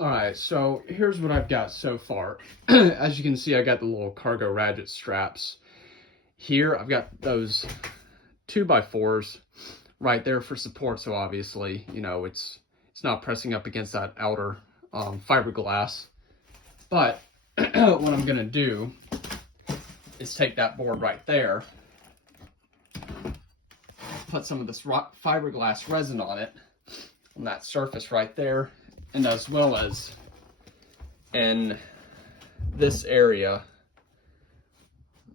All right, so here's what I've got so far. As you can see, I got the little cargo ratchet straps. Here, I've got those 2x4s right there for support, so obviously, you know, it's not pressing up against that outer fiberglass. But what I'm gonna do is take that board right there, put some of this fiberglass resin on it, on that surface right there, and as well as in this area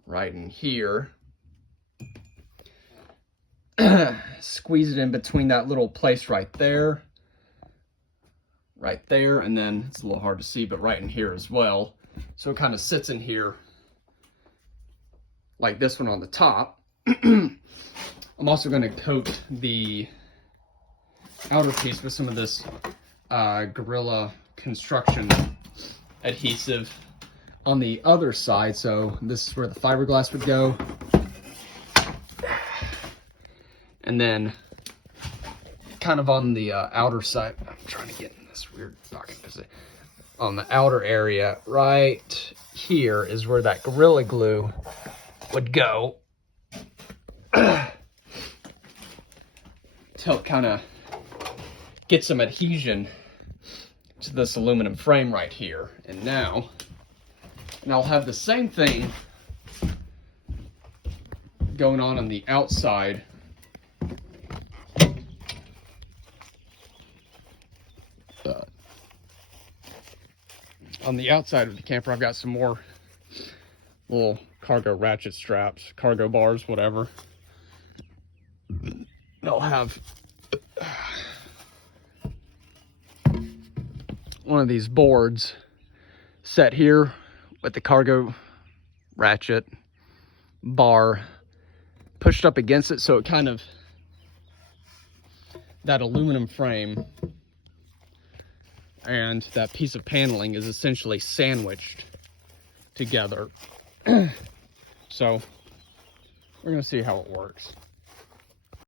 right in here. Squeeze it in between that little place right there, and then it's a little hard to see, but right in here as well. So it kind of sits in here like this one on the top. I'm also going to coat the outer piece with some of this Gorilla construction adhesive on the other side. So this is where the fiberglass would go. And then kind of on the outer side, I'm trying to get in this weird pocket. On the outer area right here is where that Gorilla Glue would go. To help kind of get some adhesion to this aluminum frame right here. And I'll have the same thing going on the outside. On the outside of the camper, I've got some more little cargo ratchet straps, cargo bars, whatever. I'll have one of these boards set here with the cargo ratchet bar pushed up against it, so it kind of, that aluminum frame and that piece of paneling is essentially sandwiched together. So we're gonna see how it works.